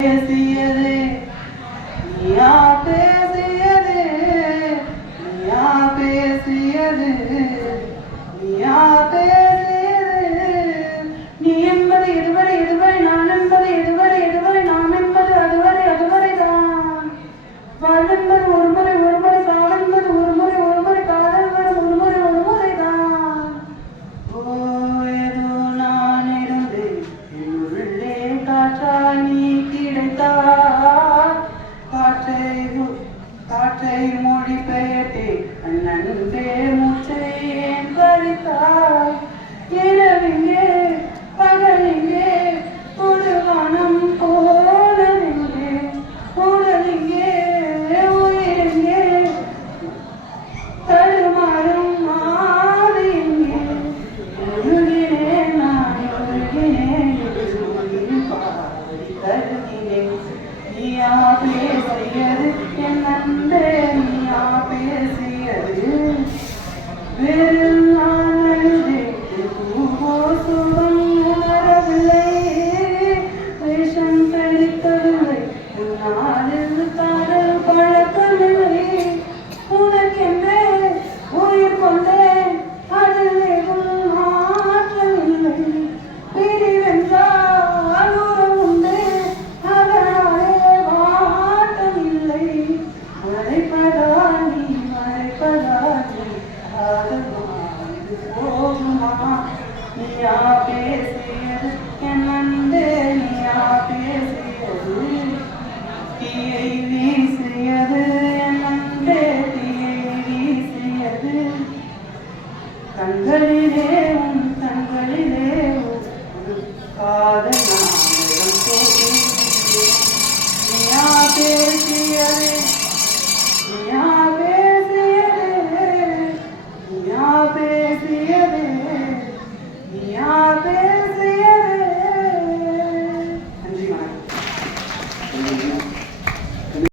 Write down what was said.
பேசியது நீயா பேசியது நீயா பேசியது நீயா பேசியது நீ என்பது இதுவரை இதுவரை நான் என்பது இதுவரை இதுவரை நாம் என்பது அதுவரை அதுவரை தான் வாழ் என்பது ஒருமுறை ஒருமுறை சால் என்பது ஒருமுறை ஒருமுறை காதல் வரும் ஒருமுறை ஒருமுறை தான் ஓ ஏதோ நான் இருந்து உள்ளே காற்றாய் நீ கிடைத்தாய் காற்றை மொழி பெயர்த்தே அண்ணன்பே மூச்சை ஏன் பறித்தாய் இரவிங்கே பகலிங்கே ஒரு வானம் போலவிங்கே உடலிங்கே உயிரிங்கே தடுமாறும் மாதிரிங்கே ஒழுகினேன் நான் ஒழுகினேன் தருகினேன் நீயா பேசியது என் அன்பே நீயா பேசியது வேறு நான் அழுதேன் பூவோ சுகம் உணரவில்லை வேஷம் தெரித்தவில்லை நாளில் காதல் பழக்கமில்லை உனக்கென்றே உயிர் கொண்டேன் அதில் எதுவும் ஆற்றவில்லை பிரிவென்றால் உறவுண்டு அதனாலே வாட்டமில்லை மறைப்பதா நீ அது போகுமா நீயா பேசியது என் அன்பே நீயா பேசியது தீயை